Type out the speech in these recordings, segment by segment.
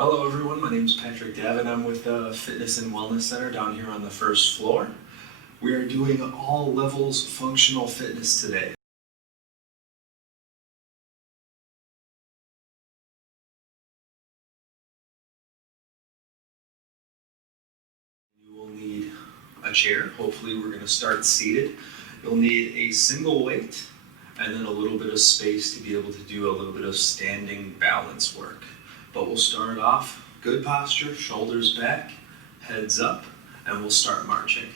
Hello everyone, my name is Patrick Davitt. I'm with the Fitness and Wellness Center down here on the first floor. We are doing all levels functional fitness today. You will need a chair. Hopefully we're going to start seated. You'll need a single weight and then a little bit of space to be able to do a little bit of standing balance work. But we'll start off good posture, shoulders back, heads up, and we'll start marching.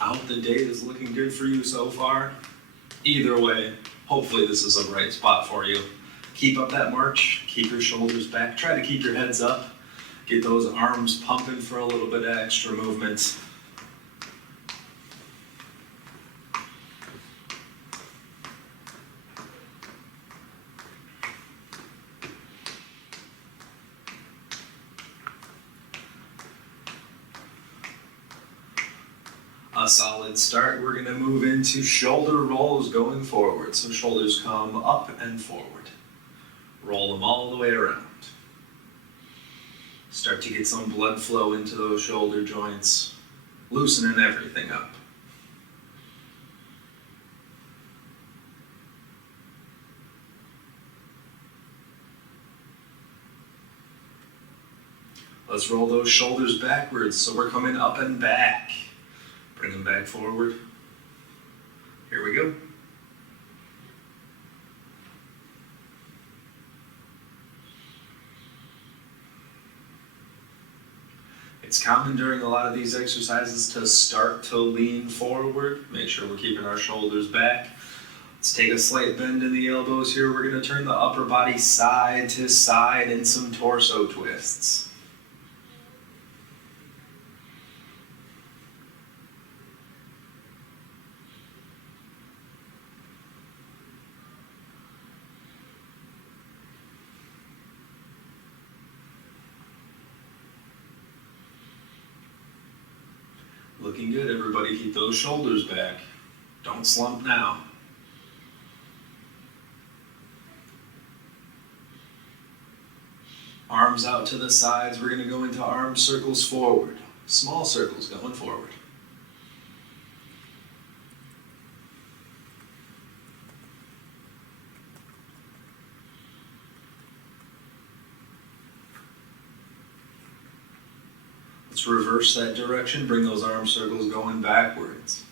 I hope the day is looking good for you so far. Either way, hopefully this is the right spot for you. Keep up that march, keep your shoulders back, try to keep your heads up, get those arms pumping for a little bit of extra movement. A solid start. We're going to move into shoulder rolls going forward. So shoulders come up and forward. Roll them all the way around. Start to get some blood flow into those shoulder joints, loosening everything up. Let's roll those shoulders backwards. So we're coming up and back. Bring them back forward. Here we go. It's common during a lot of these exercises to start to lean forward. Make sure we're keeping our shoulders back. Let's take a slight bend in the elbows here. We're going to turn the upper body side to side in some torso twists. Looking good, everybody. Keep those shoulders back. Don't slump now. Arms out to the sides. We're going to go into arm circles forward. Small circles going forward. Let's reverse that direction, bring those arm circles going backwards.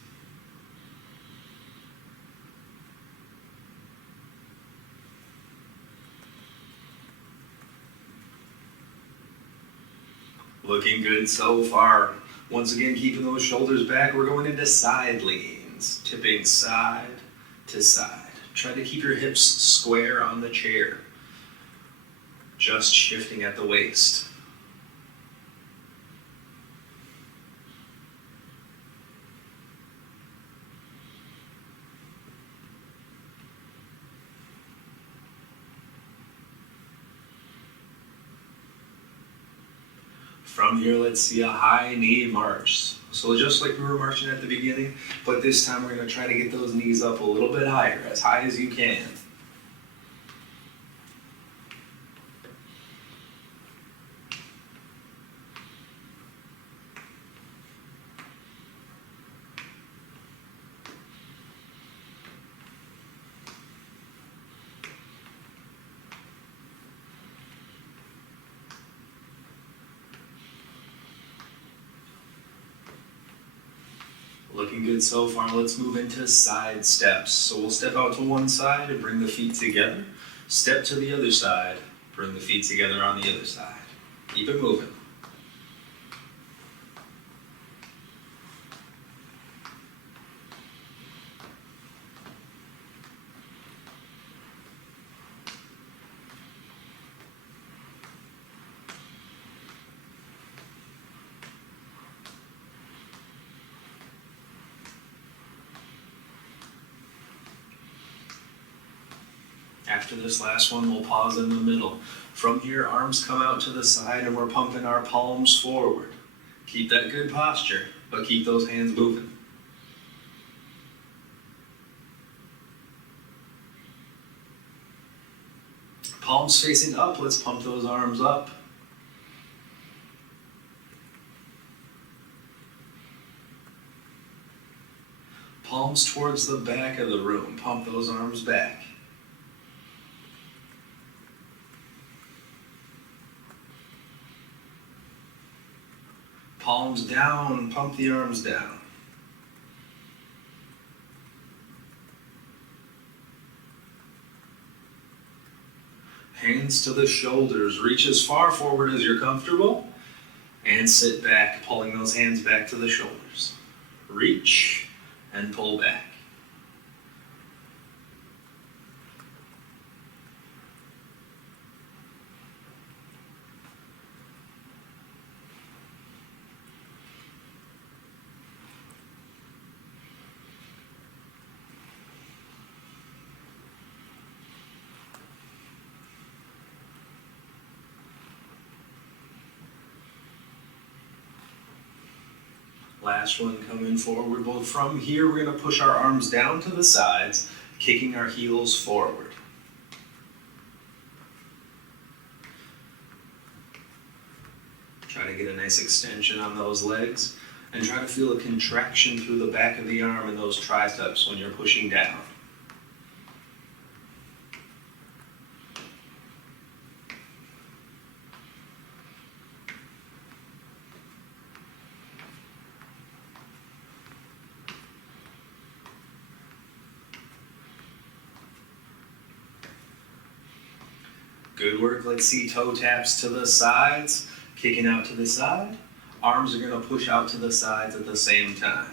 Looking good so far. Once again, keeping those shoulders back, we're going into side leans, tipping side to side. Try to keep your hips square on the chair, just shifting at the waist. From here, let's see a high knee march. So just like we were marching at the beginning, but this time we're going to try to get those knees up a little bit higher, as high as you can. Looking good so far. Let's move into side steps. So we'll step out to one side and bring the feet together. Step to the other side, bring the feet together on the other side. Keep it moving. After this last one, we'll pause in the middle. From here, arms come out to the side and we're pumping our palms forward. Keep that good posture, but keep those hands moving. Palms facing up, let's pump those arms up. Palms towards the back of the room, pump those arms back. Palms down, pump the arms down. Hands to the shoulders, reach as far forward as you're comfortable, and sit back, pulling those hands back to the shoulders. Reach and pull back. Last one coming forward. Well, from here, we're going to push our arms down to the sides, kicking our heels forward. Try to get a nice extension on those legs, and try to feel a contraction through the back of the arm and those triceps when you're pushing down. Good work. Let's see toe taps to the sides, kicking out to the side. Arms are going to push out to the sides at the same time.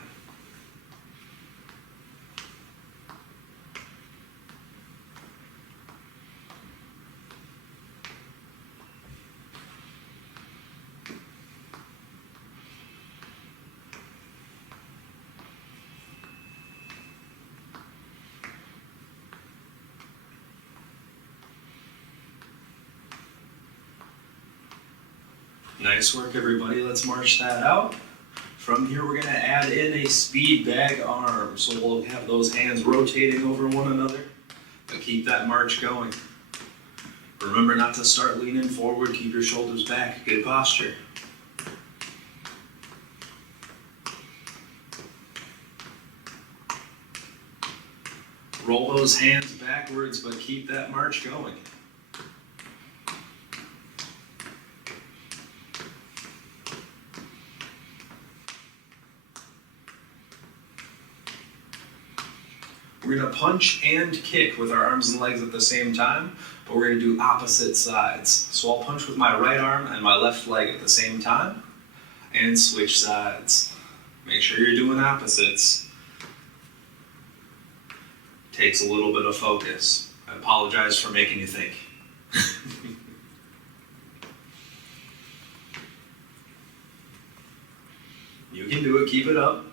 Nice work, everybody. Let's march that out. From here, we're going to add in a speed bag arm. So we'll have those hands rotating over one another, but keep that march going. Remember not to start leaning forward. Keep your shoulders back. Good posture. Roll those hands backwards, but keep that march going. We're going to punch and kick with our arms and legs at the same time, but we're going to do opposite sides. So I'll punch with my right arm and my left leg at the same time, and switch sides. Make sure you're doing opposites. Takes a little bit of focus. I apologize for making you think. You can do it, keep it up.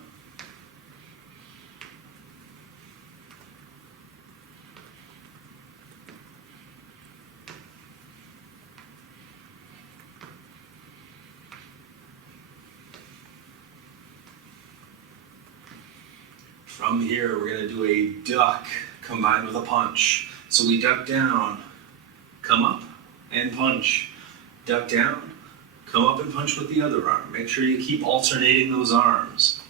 From here, we're going to do a duck combined with a punch. So we duck down, come up, and punch. Duck down, come up and punch with the other arm. Make sure you keep alternating those arms.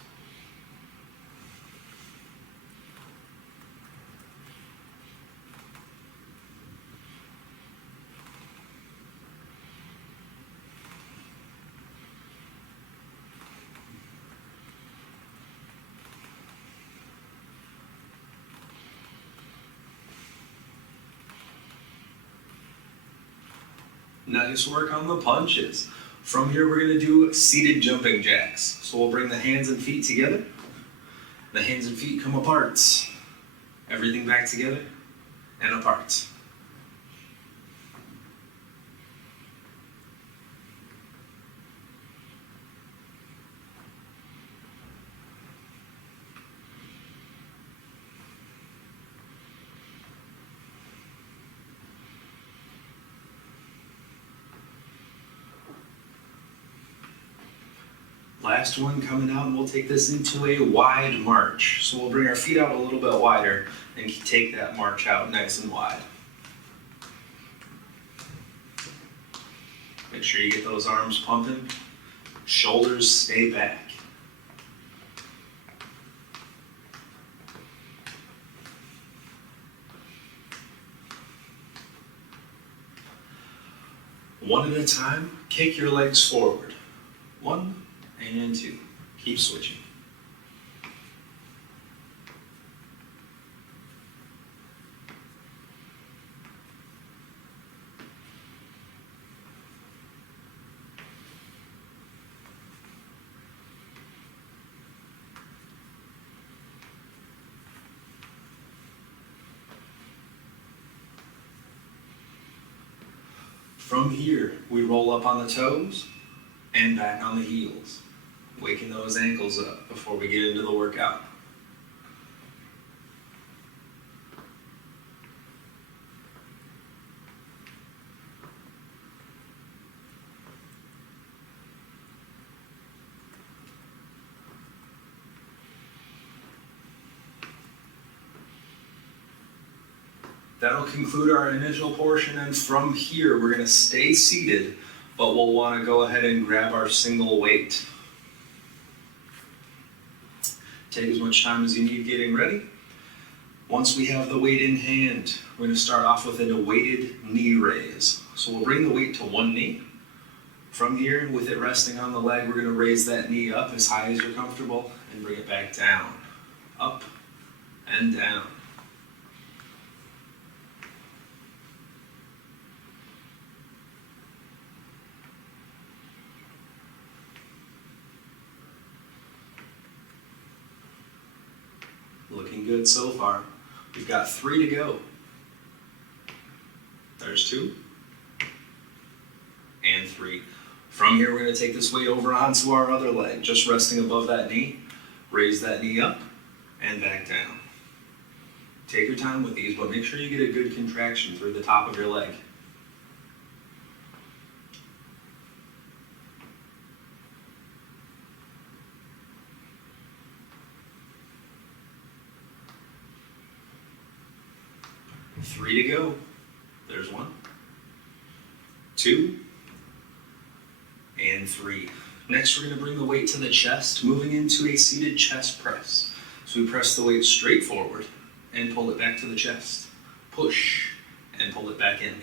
Nice work on the punches. From here, we're going to do seated jumping jacks. So we'll bring the hands and feet together. The hands and feet come apart. Everything back together and apart. Last one coming out, and we'll take this into a wide march. So we'll bring our feet out a little bit wider and take that march out nice and wide. Make sure you get those arms pumping. Shoulders stay back. One at a time, kick your legs forward. 1 and 2. Keep switching. From here, we roll up on the toes and back on the heels, waking those ankles up before we get into the workout. That'll conclude our initial portion, and from here we're going to stay seated, but we'll want to go ahead and grab our single weight. Take as much time as you need getting ready. Once we have the weight in hand, we're going to start off with a weighted knee raise. So we'll bring the weight to one knee. From here, with it resting on the leg, we're going to raise that knee up as high as you're comfortable and bring it back down, up and down. Looking good so far. We've got 3 to go. There's 2 and 3. From here, we're going to take this weight over onto our other leg, just resting above that knee. Raise that knee up and back down. Take your time with these, but make sure you get a good contraction through the top of your leg. Three to go. There's 1, 2, and 3. Next, we're going to bring the weight to the chest, moving into a seated chest press. So we press the weight straight forward and pull it back to the chest. Push and pull it back in.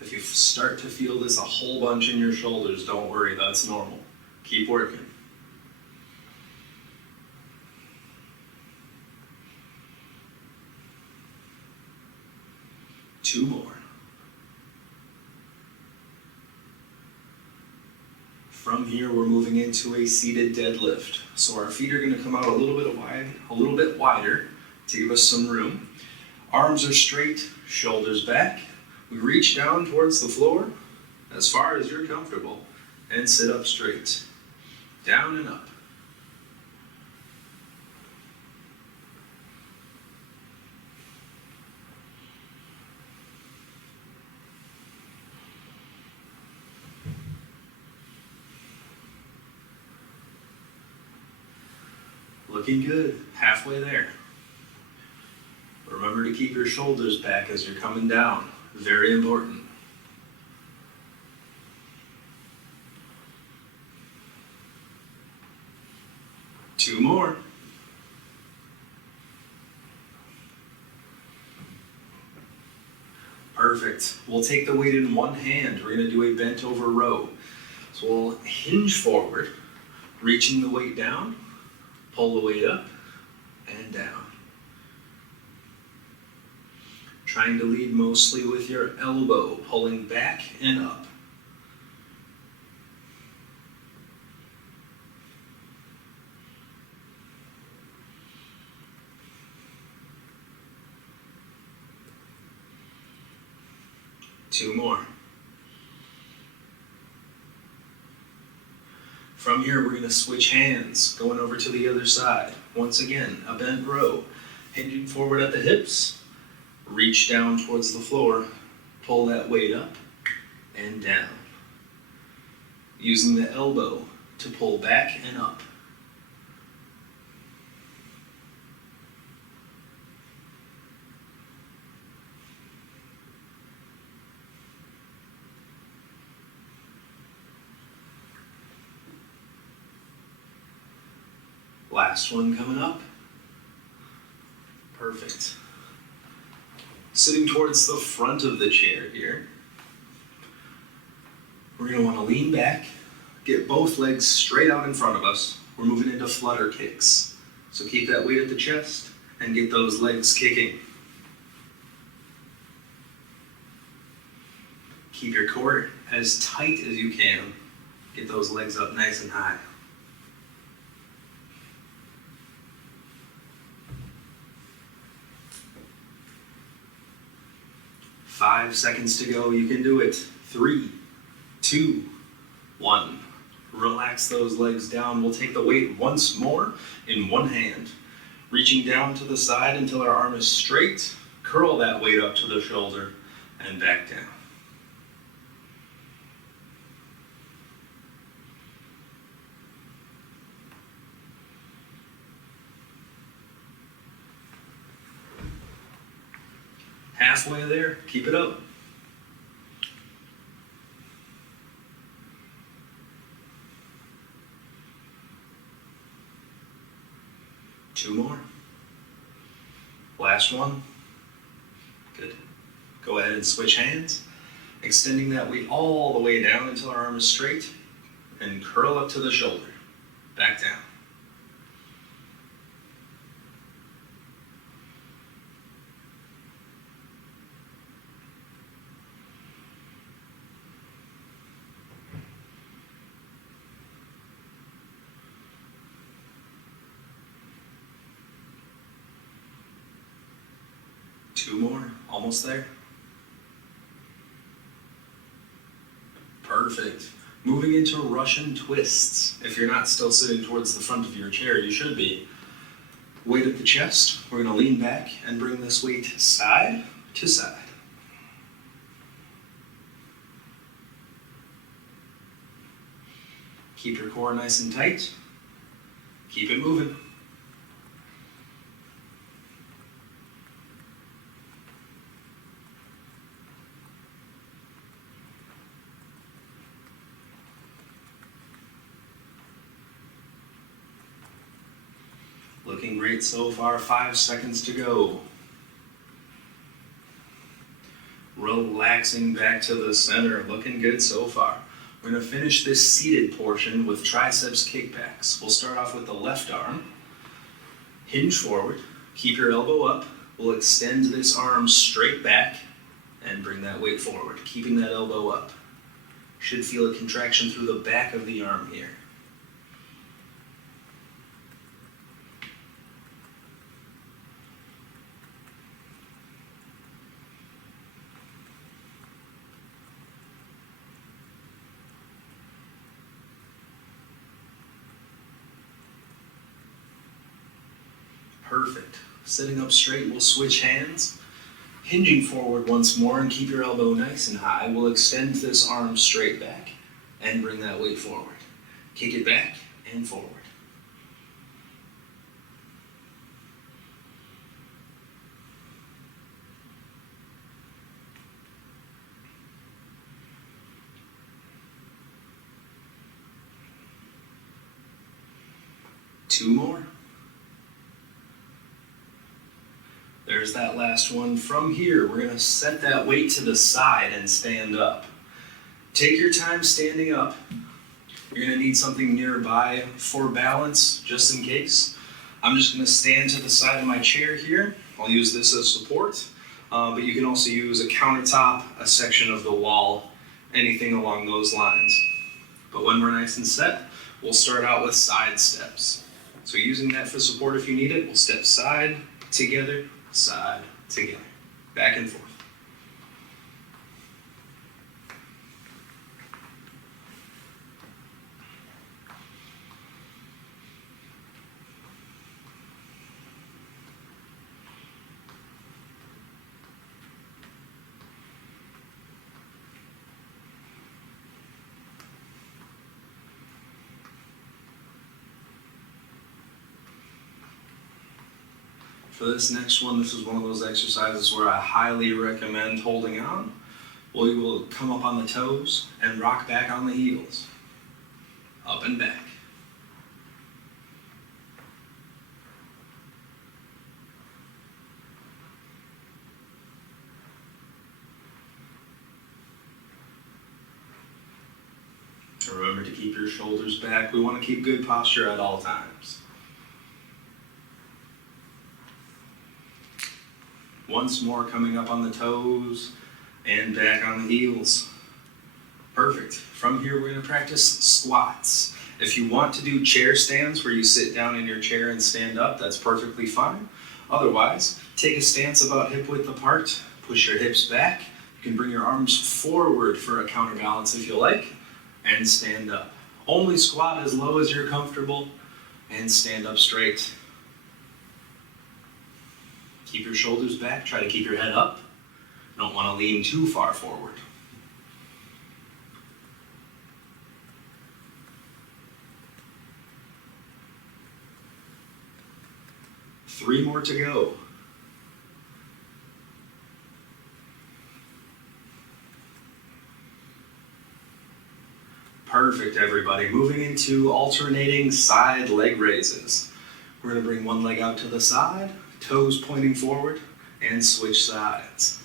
If you start to feel this a whole bunch in your shoulders, don't worry, that's normal. Keep working. Two more. From here, we're moving into a seated deadlift. So our feet are going to come out a little bit wider to give us some room. Arms are straight, shoulders back. We reach down towards the floor as far as you're comfortable and sit up straight. Down and up. Looking good, halfway there. Remember to keep your shoulders back as you're coming down. Very important. Two more. Perfect. We'll take the weight in one hand. We're going to do a bent over row. So we'll hinge forward, reaching the weight down. Pull the weight up and down. Trying to lead mostly with your elbow, pulling back and up. Two more. From here, we're going to switch hands, going over to the other side. Once again, a bent row, hinging forward at the hips, reach down towards the floor, pull that weight up and down. Using the elbow to pull back and up. Last one coming up. Perfect. Sitting towards the front of the chair here. We're going to want to lean back, get both legs straight out in front of us. We're moving into flutter kicks. So keep that weight at the chest and get those legs kicking. Keep your core as tight as you can. Get those legs up nice and high. 5 seconds to go. You can do it. 3, 2, 1. Relax those legs down. We'll take the weight once more in one hand. Reaching down to the side until our arm is straight. Curl that weight up to the shoulder and back down. Halfway there, keep it up. Two more. Last one. Good. Go ahead and switch hands, extending that weight all the way down until our arm is straight, and curl up to the shoulder. Back down. Two more, almost there. Perfect. Moving into Russian twists. If you're not still sitting towards the front of your chair, you should be. Weight at the chest. We're going to lean back and bring this weight side to side. Keep your core nice and tight. Keep it moving. Looking great so far, 5 seconds to go. Relaxing back to the center, looking good so far. We're going to finish this seated portion with triceps kickbacks. We'll start off with the left arm. Hinge forward, keep your elbow up. We'll extend this arm straight back and bring that weight forward, keeping that elbow up. Should feel a contraction through the back of the arm here. Perfect. Sitting up straight, we'll switch hands. Hinging forward once more and keep your elbow nice and high. We'll extend this arm straight back and bring that weight forward. Kick it back and forward. Two more. There's that last one. From here, we're going to set that weight to the side and stand up. Take your time standing up. You're going to need something nearby for balance, just in case. I'm just going to stand to the side of my chair here. I'll use this as support, but you can also use a countertop, a section of the wall, anything along those lines. But when we're nice and set, we'll start out with side steps. So using that for support if you need it, we'll step side, together, side, together, back and forth. For this next one, this is one of those exercises where I highly recommend holding on. Well, you will come up on the toes and rock back on the heels. Up and back. Remember to keep your shoulders back. We want to keep good posture at all times. Once more, coming up on the toes and back on the heels. Perfect. From here, we're going to practice squats. If you want to do chair stands where you sit down in your chair and stand up, that's perfectly fine. Otherwise, take a stance about hip width apart, push your hips back. You can bring your arms forward for a counterbalance if you like, and stand up. Only squat as low as you're comfortable and stand up straight. Keep your shoulders back, try to keep your head up. You don't want to lean too far forward. Three more to go. Perfect, everybody. Moving into alternating side leg raises. We're going to bring one leg out to the side, toes pointing forward, and switch sides.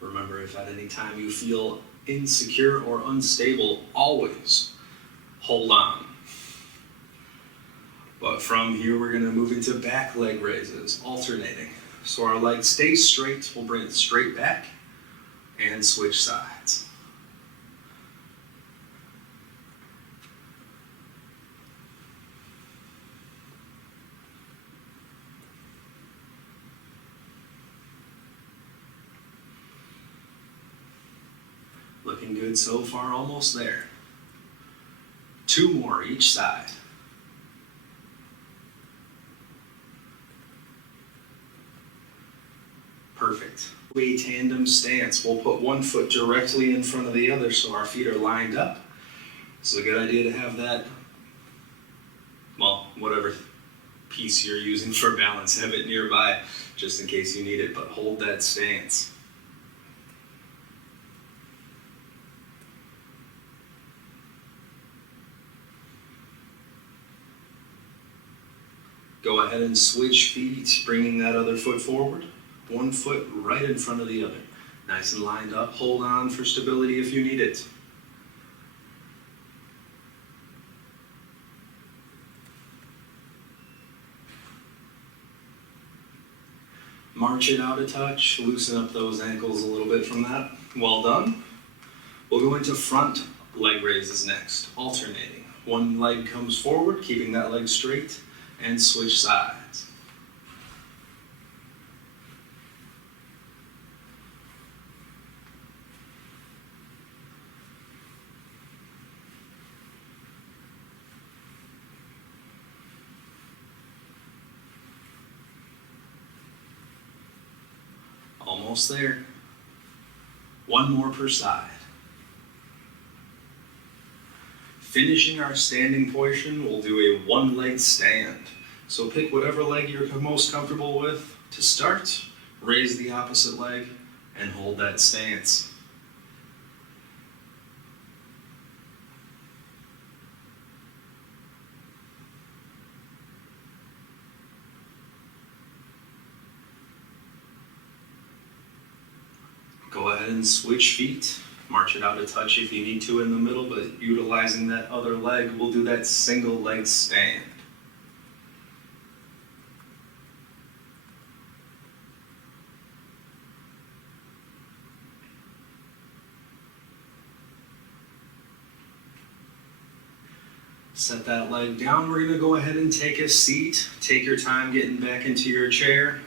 Remember, if at any time you feel insecure or unstable, always hold on. But from here, we're going to move into back leg raises, alternating. So our leg stays straight, we'll bring it straight back and switch sides. Looking good so far, almost there. Two more each side. Perfect. A tandem stance. We'll put one foot directly in front of the other so our feet are lined up. It's a good idea to have that, well, whatever piece you're using for balance, have it nearby just in case you need it, but hold that stance. Go ahead and switch feet, bringing that other foot forward. One foot right in front of the other. Nice and lined up. Hold on for stability if you need it. March it out a touch. Loosen up those ankles a little bit from that. Well done. We'll go into front leg raises next, alternating. One leg comes forward, keeping that leg straight, and switch sides. Almost there. One more per side. Finishing our standing portion, we'll do a one-leg stand. So pick whatever leg you're most comfortable with to start, raise the opposite leg, and hold that stance. Go ahead and switch feet. March it out a touch if you need to in the middle, but utilizing that other leg, we'll do that single leg stand. Set that leg down. We're going to go ahead and take a seat. Take your time getting back into your chair.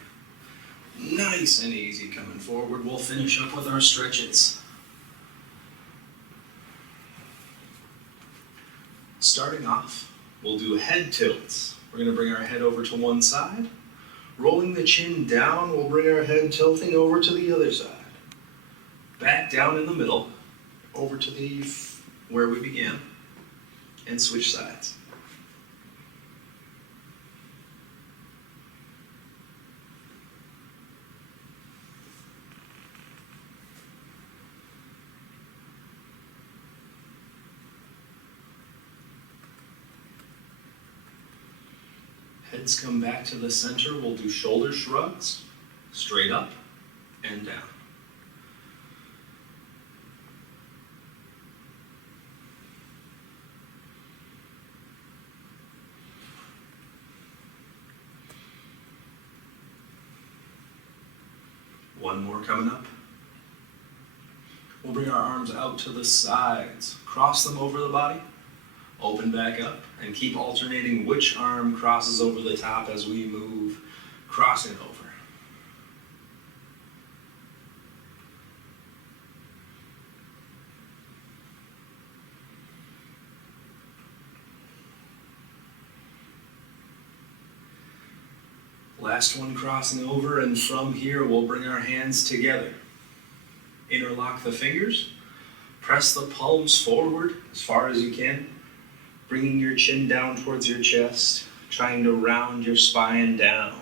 Nice and easy coming forward. We'll finish up with our stretches. Starting off, we'll do head tilts. We're going to bring our head over to one side. Rolling the chin down, we'll bring our head tilting over to the other side. Back down in the middle, over to where we began, and switch sides. Heads come back to the center. We'll do shoulder shrugs, straight up and down. One more coming up. We'll bring our arms out to the sides, cross them over the body, open back up, and keep alternating which arm crosses over the top as we move, crossing over. Last one crossing over, and from here we'll bring our hands together. Interlock the fingers, press the palms forward as far as you can, bringing your chin down towards your chest, trying to round your spine down.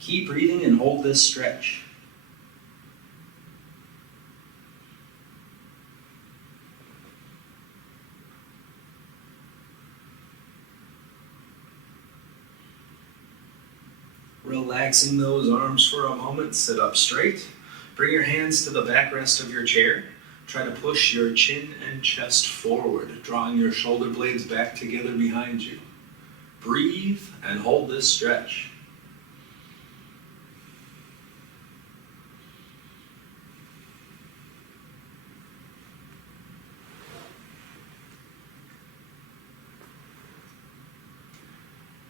Keep breathing and hold this stretch. Relaxing those arms for a moment, sit up straight. Bring your hands to the backrest of your chair. Try to push your chin and chest forward, drawing your shoulder blades back together behind you. Breathe and hold this stretch.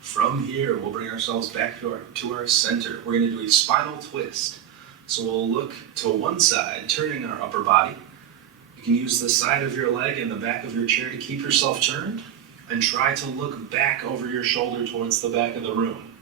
From here, we'll bring ourselves back to our center. We're going to do a spinal twist. So we'll look to one side, turning our upper body. You can use the side of your leg and the back of your chair to keep yourself turned, and try to look back over your shoulder towards the back of the room.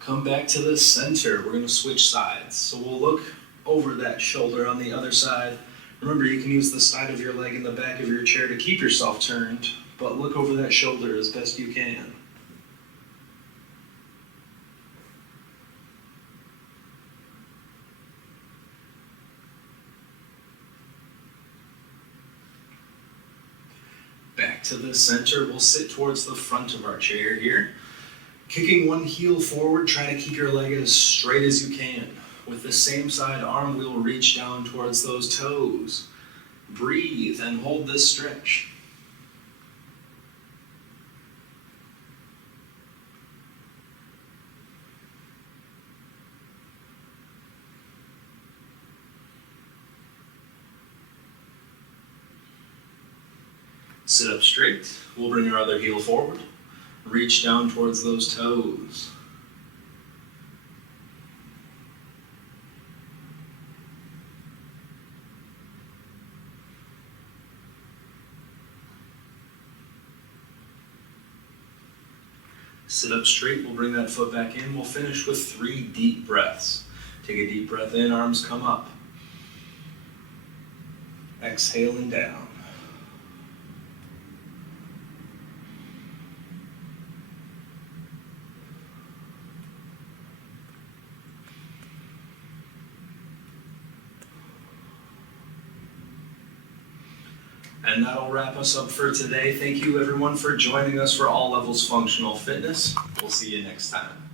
Come back to the center. We're going to switch sides. So we'll look over that shoulder on the other side. Remember, you can use the side of your leg and the back of your chair to keep yourself turned, but look over that shoulder as best you can. Back to the center. We'll sit towards the front of our chair here. Kicking one heel forward, try to keep your leg as straight as you can. With the same side arm, we'll reach down towards those toes. Breathe and hold this stretch. Sit up straight. We'll bring our other heel forward. Reach down towards those toes. Sit up straight, we'll bring that foot back in. We'll finish with 3 deep breaths. Take a deep breath in, arms come up. Exhaling down. And that'll wrap us up for today. Thank you everyone for joining us for All Levels Functional Fitness. We'll see you next time.